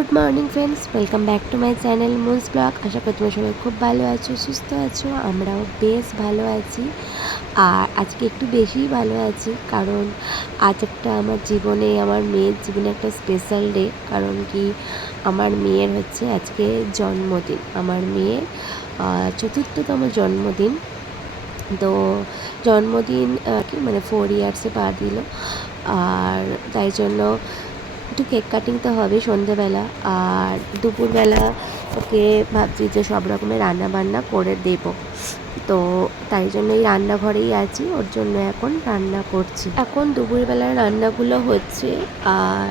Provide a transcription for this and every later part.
Good morning friends, welcome back to my channel Moon's blog. আশা করি তোমরা সবাই খুব ভালো আছো, সুস্থ আছো। আমরাও বেশ ভালো আছি, আর আজকে একটু বেশিই ভালো আছি, কারণ আজ একটা আমার জীবনে, আমার মেয়ের জীবনে একটা স্পেশাল ডে। কারণ কি, আমার মেয়ের হচ্ছে আজকে জন্মদিন। আমার মেয়ের চতুর্থতম জন্মদিন। তো জন্মদিন কি মানে 4 ইয়ার্সে পা দিল, আর তাই জন্য একটু কেক কাটিং তো হবে সন্ধেবেলা। আর দুপুরবেলা ওকে ভাবছি যে সব রকমের রান্না বান্না করে দেব। তো তাই জন্য এই রান্নাঘরেই আছি, ওর জন্য এখন রান্না করছি। এখন দুপুরবেলার রান্নাগুলো হচ্ছে, আর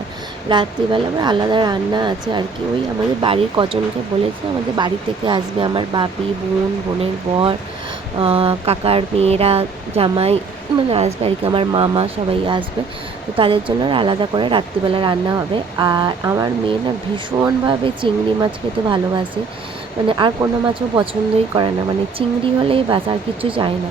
রাত্রিবেলা আবার আলাদা রান্না আছে আর কি। ওই আমাদের বাড়ির কজনকে বলেছে আমাদের বাড়ি থেকে আসবে, আমার বাপি, বোন, বোনের বর, কাকার মেয়েরা, জামাই মানে আসবে আর কি, আমার মামা সবাই আসবে। তো তাদের জন্য আলাদা করে রাত্রিবেলা রান্না হবে। আর আমার মেয়ে না ভীষণভাবে চিংড়ি মাছ খেতে ভালোবাসে, মানে আর কোনো মাছও পছন্দই করে না, মানে চিংড়ি হলেই বাস, আর কিছু চায় না।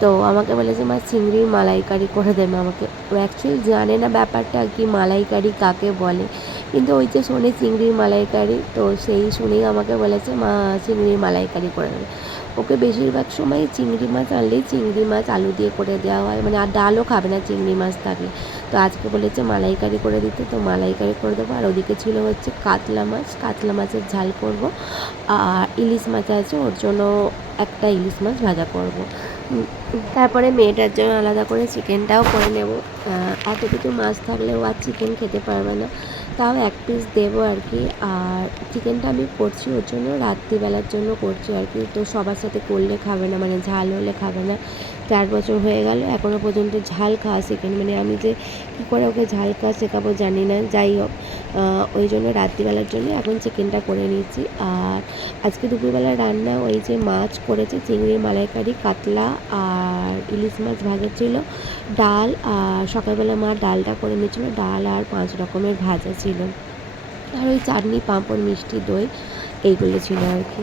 তো আমাকে বলেছে মা চিংড়ির মালাইকারি করে দেবে আমাকে। ও অ্যাকচুয়ালি জানে না ব্যাপারটা কি মালাইকারি কাকে বলে, কিন্তু ওই যে শোনে চিংড়ির মালাইকারি, তো সেই শুনেই আমাকে বলেছে মা চিংড়ির মালাইকারি করে দেবে। ওকে বেশিরভাগ সময় চিংড়ি মাছ আনলেই চিংড়ি মাছ আলু দিয়ে করে দেওয়া হয়, মানে আর ডালও খাবে না চিংড়ি মাছ থাকলে। তো আজকে বলেছে মালাইকারি করে দিতে, তো মালাইকারি করে দেবো। আর ওদিকে ছিল হচ্ছে কাতলা মাছ, কাতলা মাছের ঝাল করব। আর ইলিশ মাছ আছে, ওর জন্য একটা ইলিশ মাছ ভাজা করব। তারপরে মেয়েটার জন্য আলাদা করে চিকেনটাও করে নেব। এত কিছু মাছ থাকলেও আর চিকেন খেতে পারবে না, তাও এক পিস দেবো আর কি। আর চিকেনটা আমি করছি ওর জন্য, রাত্রিবেলার জন্য করছি আর কি। তো সবার সাথে করলে খাবে না, মানে ঝাল হলে খাবে না। 4 বছর হয়ে গেল, এখনও পর্যন্ত ঝাল খাওয়া শেখেনি, মানে আমি যে কী করে ওকে ঝাল খাওয়া শেখাবো জানি না। যাই হোক, ওই জন্য রাত্রিবেলার জন্য এখন চিকেনটা করে নিয়েছি। আর আজকে দুপুরবেলা রান্না ওই যে মাছ করেছে, চিংড়ির মালাইকারি, কাতলা আর ইলিশ মাছ ভাজা ছিল, ডাল, আর সকালবেলা মা ডালটা করে নিয়েছিল, ডাল আর 5 রকমের ভাজা ছিল, আর ওই চাটনি, পাঁপড়, মিষ্টি, দই এইগুলো ছিল আর কি।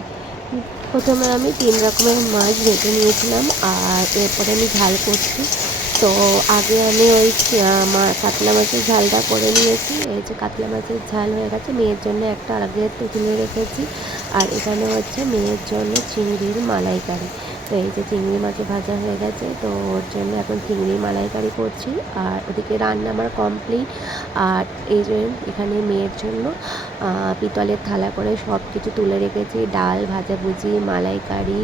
প্রথমে আমি 3 রকমের মাছ ভেজে নিয়েছিলাম, আর এরপরে আমি ঝাল করছি। তো আগে আমি ওই কাতলা মাছের ঝালটা করে নিয়েছি। এই যে কাতলা মাছের ঝাল হয়ে গেছে, মেয়ের জন্য একটা আগে তুলে রেখেছি। আর এখানে হচ্ছে মেয়ের জন্য চিংড়ির মালাইকারি। তো এই যে চিংড়ি মাছ ভাজা হয়ে গেছে, তো ওর জন্য এখন চিংড়ির মালাইকারি করছি। আর ওদিকে রান্না আমার কমপ্লিট। আর এই যে এখানে মেয়ের জন্য পিতলের থালা করে সব কিছু তুলে রেখেছি, ডাল, ভাজাভুজি, মালাইকারি,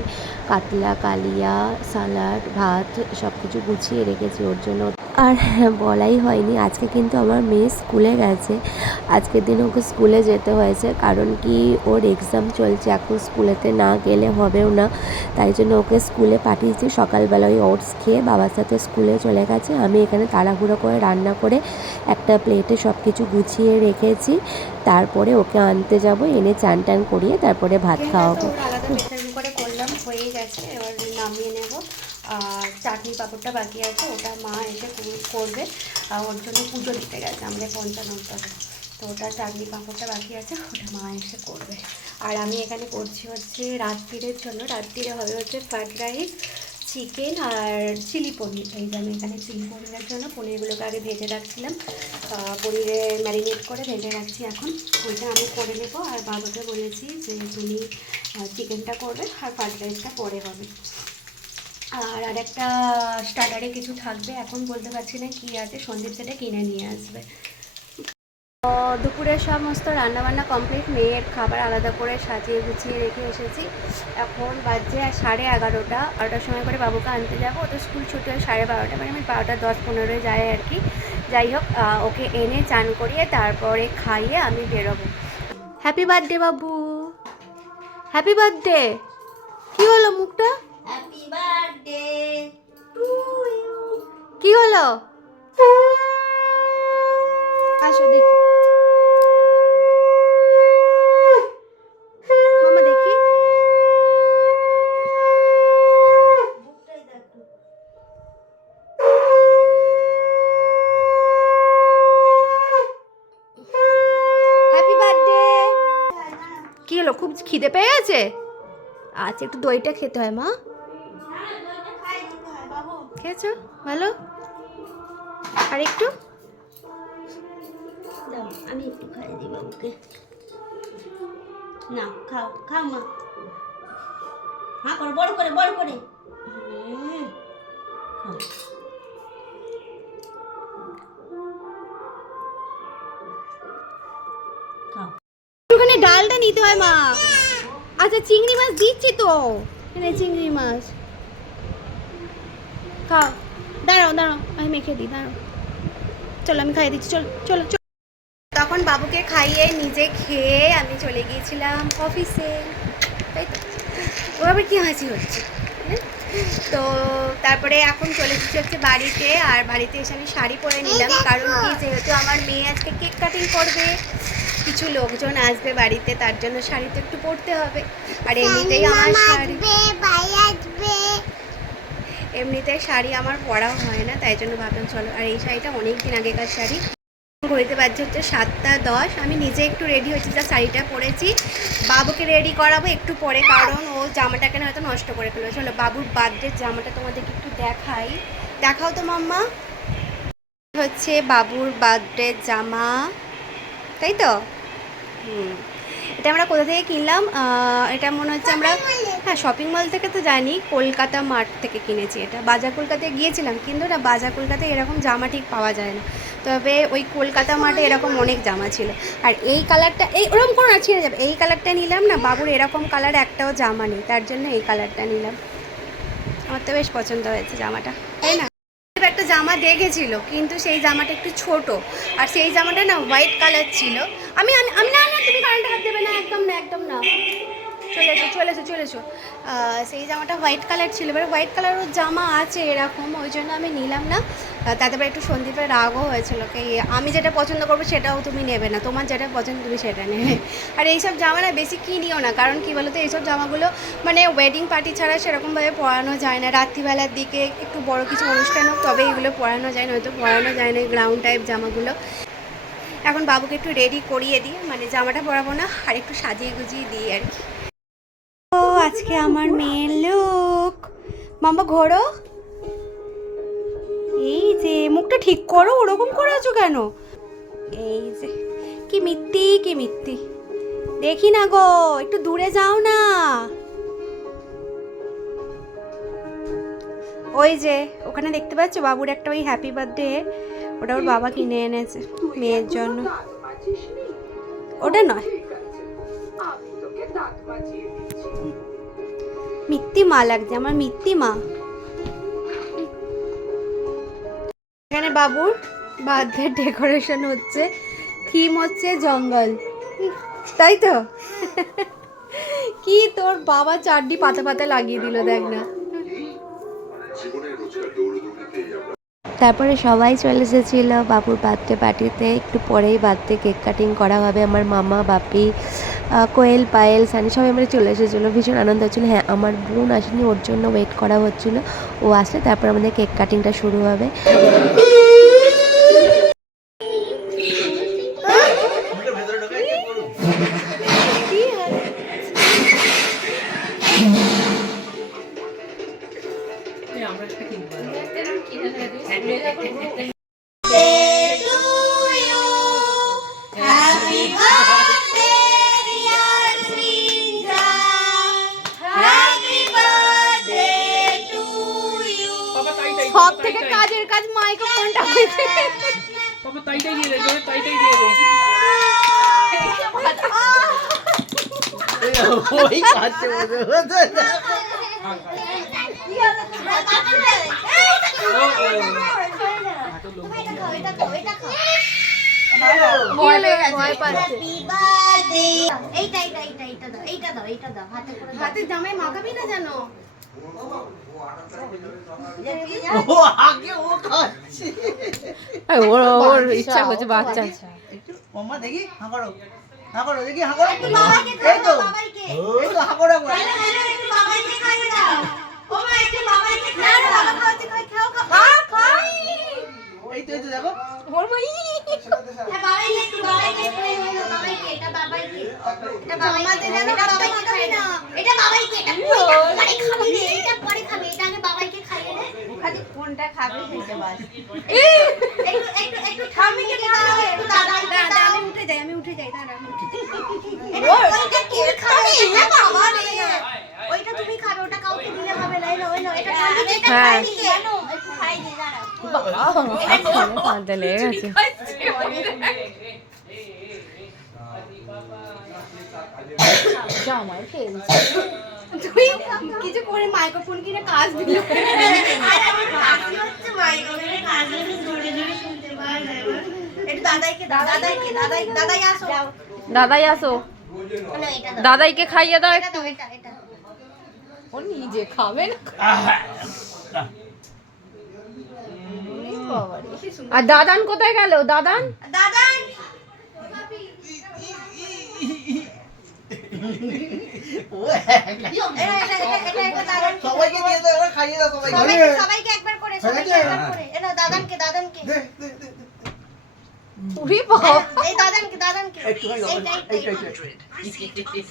কাতলা, কালিয়া, সালাড, ভাত সব কিছু গুছিয়ে রেখেছি ওর জন্য। আর বলাই হয়নি, আজকে কিন্তু আমার মেয়ে স্কুলে গেছে। আজকের দিন ওকে স্কুলে যেতে হয়েছে, কারণ কি ওর এক্সাম চলছে, এখন স্কুলেতে না গেলে হবেও না। তাই জন্য ওকে স্কুলে পাঠিয়েছি। সকালবেলায় ওটস খেয়ে বাবার সাথে স্কুলে চলে গেছে। আমি এখানে তাড়াহুড়ো করে রান্না করে একটা প্লেটে সব কিছু গুছিয়ে রেখেছি। তারপরে ওকে আনতে যাব, এনে চান টান করিয়ে তারপরে ভাত খাওয়াবো। আলাদা প্রেসার কুকারে করলাম, হয়ে গেছে, এবার নামিয়ে নেব। আর চাটনি পাঁপড়টা বাকি আছে, ওটা মা এসে করবে। আর ওর জন্য পুজো দিতে গেছে আমাদের পঞ্চানন, তো ওটা চাটনি পাঁপড়টা বাকি আছে, ওটা মা এসে করবে। আর আমি এখানে করছি হচ্ছে রাত্রিরের জন্য, রাত্রিরে হবে হচ্ছে ফ্রাইড রাইস, চিকেন আর চিলি পনির। এই যে আমি এখানে চিলি পনিরের জন্য পনিরগুলোকে আগে ভেজে রাখছিলাম, পনিরে ম্যারিনেট করে ভেজে রাখছি। এখন ওইটা আমি করে নেবো। আর বাবাকে বলেছি যে তুমি চিকেনটা করবে, আর ফ্রাইড রাইসটা পরে হবে। আর আরেকটা স্টার্টারে কিছু থাকবে, এখন বলতে পারছি না কী আছে, সন্দীপ সেটা কিনে নিয়ে আসবে। দুপুরের সমস্ত রান্নাবান্না কমপ্লিট, মেয়ের খাবার আলাদা করে সাজিয়ে গুছিয়ে রেখে এসেছি। এখন বাজে 11:30, 12টার সময় করে বাবুকে আনতে যাবো। ও তো স্কুল ছুটি হয় 12:30, মানে আমি 12:10-15 যায় আর কি। যাই হোক, ওকে এনে চান করিয়ে তারপরে খাইয়ে আমি বেরোবো। হ্যাপি বার্থডে বাবু, হ্যাপি বার্থডে। কি হলো মুখটা? Happy birthday to you. কি হলো? আসো দেখি মামা, দেখি। Happy birthday. কি হলো, খুব খিদে পেয়ে গেছে? আচ্ছা, একটু দইটা খেতে হয় মা। খেয়েছো ভালো? আর একটু দাও, আমি একটু খাইয়ে দিই বাবুকে। না খাও খাও মা, হ্যাঁ করো বড় করে বড় করে। খাও। খাও। ওখানে ডালটা নিতে হয় মা। আচ্ছা চিংড়ি মাছ দিচ্ছি তো, এখানে চিংড়ি মাছ খাও। দাঁড়াও দাঁড়াও আমি মেখে দিই, দাঁড়াও। চলো আমি খাইয়ে দিচ্ছি, চলো চলো চলো। তখন বাবুকে খাইয়ে নিজে খেয়ে আমি চলে গিয়েছিলাম অফিসে, তাই তো? ওভাবে কি হাসি হচ্ছে? তো তারপরে এখন চলে এসেছি হচ্ছে বাড়িতে, আর বাড়িতে এসে আমি শাড়ি পরে নিলাম, কারণ কি যেহেতু আমার মেয়ে আজকে কেক কাটিং করবে, কিছু লোকজন আসবে বাড়িতে, তার জন্য শাড়ি তো একটু পরতে হবে। আর এমনিতেই আমার শাড়ি এমনিতে শাড়ি আমার পরাও হয় না, তাই জন্য ভাবলাম চলো। আর এই শাড়িটা অনেক দিন আগেকার শাড়ি। ঘড়িতে বাজছে হচ্ছে 7:10। আমি নিজে একটু রেডি হয়েছি, যা শাড়িটা পরেছি। বাবুকে রেডি করাবো একটু পরে, কারণ ও জামাটাকে হয়তো নষ্ট করে ফেলবে। চলো বাবুর বার্থডের জামাটা তোমাদেরকে একটু দেখাই। দেখাও তো মাম্মা। হচ্ছে বাবুর বার্থডের জামা, তাই তো? এটা আমরা কোথা থেকে কিনলাম? এটা মনে হচ্ছে আমরা, হ্যাঁ শপিং মল থেকে তো জানি, কলকাতা মার্ট থেকে কিনেছি। এটা বাজার কলকাতায় গিয়েছিলাম, কিন্তু না বাজার কলকাতায় এরকম জামা ঠিক পাওয়া যায় না, তবে ওই কলকাতা মার্টে এরকম অনেক জামা ছিল। আর এই কালারটা, এই ওরকম কোনো না ছিঁড়ে যাবে, এই কালারটা নিলাম না। বাবুর এরকম কালার একটাও জামা নেই, তার জন্য এই কালারটা নিলাম। আমার তো বেশ পছন্দ হয়েছে জামাটা, তাই না? একটা জামা দেখেছিল, কিন্তু সেই জামাটা একটু ছোট, আর সেই জামাটা না হোয়াইট কালার ছিল। আমি আমি না না তুমি কারেন্ট হাত দেবে না, একদম না একদম না। চলে এসো। সেই জামাটা হোয়াইট কালার ছিল, এবার হোয়াইট কালারের জামা আছে এরকম, ওই জন্য আমি নিলাম না। তাতে এবার একটু সন্দীপের রাগও হয়েছিল, কি আমি যেটা পছন্দ করবো সেটাও তুমি নেবে না, তোমার যেটা পছন্দ তুমি সেটা নেবে। আর এইসব জামা না বেশি কিনিও না, কারণ কী বলো তো, এইসব জামাগুলো মানে ওয়েডিং পার্টি ছাড়া সেরকমভাবে পরানো যায় না। রাত্রিবেলার দিকে একটু বড় কিছু অনুষ্ঠান হোক তবে এগুলো পরানো যায়, নয়তো পরানো যায় না এই গ্রাউন্ড টাইপ জামাগুলো। এখন বাবুকে একটু রেডি করিয়ে দিই, মানে জামাটা পরাবো না, আর একটু সাজিয়ে গুজিয়ে দিই আর কি। ও আজকে আমার মেয়ের লুক। মাম্মা ঘোরো, এই যে মুখটা ঠিক করো, ওরকম করে আছো কেন? এই যে কি মিথ্যি কি মিথ্যি, দেখি না গো, একটু দূরে যাও না। ওই যে ওখানে দেখতে পাচ্ছ বাবুর একটা ওই হ্যাপি বার্থডে, ওটা ওর বাবা কিনে এনেছে মেয়ের জন্য। ওটা নয়, মিথ্যি মা লাগছে আমার, মিথ্যি মা। এখানে বাবুর বার্থডে ডেকোরেশন হচ্ছে, থিম হচ্ছে জঙ্গল, তাই তো? কি তোর বাবা চারটি পাতা পাতা লাগিয়ে দিল, দেখ না। তারপরে সবাই চলে এসেছিলো বাবুর বার্থডে পার্টিতে। একটু পরেই বার্থডে কেক কাটিং করা হবে। আমার মামা, বাপি, কোয়েল, পায়েল, সানি সবাই আমরা চলে এসেছিলো, ভীষণ আনন্দ হচ্ছিলো। হ্যাঁ আমার বোন আসেনি, ওর জন্য ওয়েট করা হচ্ছিলো, ও আসলে তারপর আমাদের কেক কাটিংটা শুরু হবে। সব থেকে কাজের কাজ মাইক্রোফোনটা হয়েছে। পাপা তাইটাই দিয়ে দে, তাইটাই দিয়ে দে। ওই কাছে বসে হাতে জামাই মাখাবি না জানো? ও আগে ও খাচ্ছে, ওর ইচ্ছা করছে বাচ্চা। মাম্মা দেখি হাঁ করো দেখি হাঁ করো, এই তো হাঁ করো একবার। এই তো দেখো কোনটা খাবে সেটা বাস। আমি উঠে যাই, দাঁড়া আমি উঠে যাই। বাবা রে, ওইটা তুমি খাবে, ওটা কাউকে দিলে হবে না। এই নাও, এই নাও, এটা খাবে, এটা হ্যাঁ। খাই দিকে। একটু খাই দি, দাঁড়াও। কাঁদতে লেগে গেছে। তুই কিছু করে মাইক্রোফোন কিনে কাজ দিল। আরে আমার কাশি হচ্ছে, মাইক্রোফোনে কাজ দিলে জোরে জোরে শুনতে পাওয়া যায় না। এটা দাদাইকে দাও, দাদাই আসো। দাদাই আসো, না, এটা দাও। দাদাইকে খাইয়ে দাও এটা একটু। দাও, এটা। ও নিজে খাবে না। আর দাদান কোথায় গেল? দাদান দাদাই ও এটা দাদান। সবাইকে দিয়ে দাও, ওরা খাইয়ে দাও সবাইকে। সবাইকে একবার করে, সবাইকে একবার করে। এটা দাদানকে। দে, দে, দে, দে। উরি বাবা, এই দাদানকে। একটুখানি দাও, এইটা।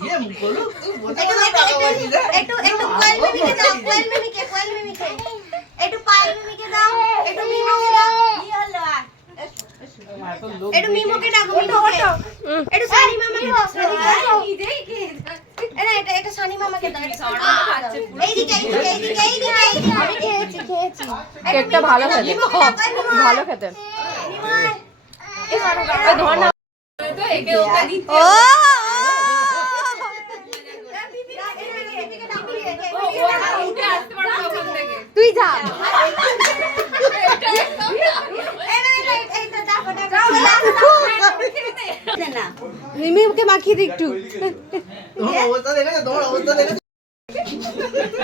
ইয়ে, বলো, তুই বোঝা একটু না টাকা পাচ্ছি, দে। কোয়েল মিমিকে দাও, কোয়েল মিমিকে। একটু পায়েল মিমিকে দাও, একটু মিমোকে দাও। কি হলো আর? একটু মিমোকে ডাকো, মিমোকে। একটু সানি মামাকে দাও, এটা সানি মামাকে দাও, এইদিকে। আমি খেয়েছি। কেকটা ভালো খেতে, ভালো খেতে। এই ধর না। ও তুই যা। মিমিকে মাখিয়ে দে একটু। তোমার অবস্থা দেখেছো?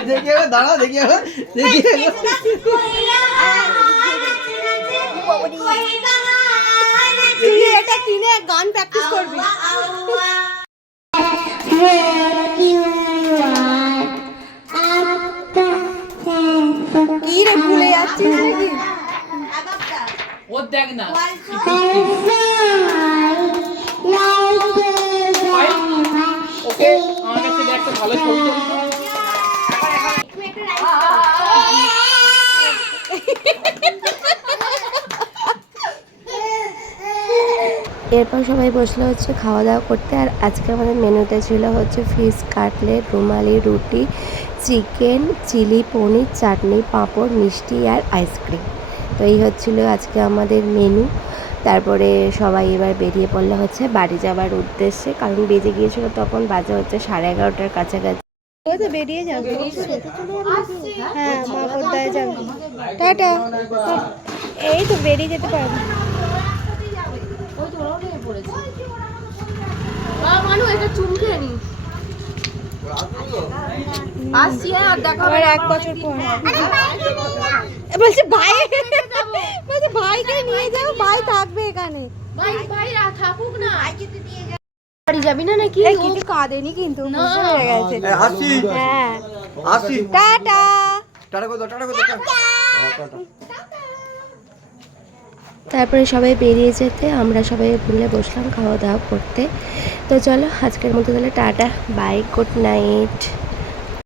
দেখি এবার দাঁড়াও, দেখি এবার। তুই এটা কিনে গান প্র্যাকটিস করবি। কি রে, ভুলে যাচ্ছিস নাকি? ও দেখ না ওকে আমার কাছে দেখ একটা ভালো ছবি এরপর সবাই বসলো হচ্ছে খাওয়া দাওয়া করতে। আর আজকে আমাদের মেনুতে ছিল হচ্ছে ফিশ কাটলেট, রুমালি রুটি, চিকেন, চিলি পনির, চাটনি, পাঁপড়, মিষ্টি আর আইসক্রিম। তো এই হচ্ছিল আজকে আমাদের মেনু। তারপরে সবাই এবার বেরিয়ে পড়লো হচ্ছে বাড়ি যাওয়ার উদ্দেশ্যে, কারণ বেজে গিয়েছিল তখন, বাজে হচ্ছে 11:30 কাছাকাছি। তো বেরিয়ে যাবে, হ্যাঁ মা পদ্মায় যাবে। টাটা, এই তো বেরিয়ে যেতে পারবে। আবার 1 বছর পর বলছে ভাই, বলছে ভাইকে নিয়ে যাও, ভাই থাকবে এখানে। বাড়ি যাবি না নাকি? কিছু কাঁদেনি কিন্তু, বুঝতে পেরে গেছে। আসি, হ্যাঁ আসি। টাটা। টাটা করে দাও, টাটা করে দাও। তারপরে সবাই বেরিয়ে যেতে আমরা সবাই ভুলে বসলাম খাওয়া দাওয়া করতে। তো চলো আজকের মতো তাহলে টাটা, বাই, গুড নাইট।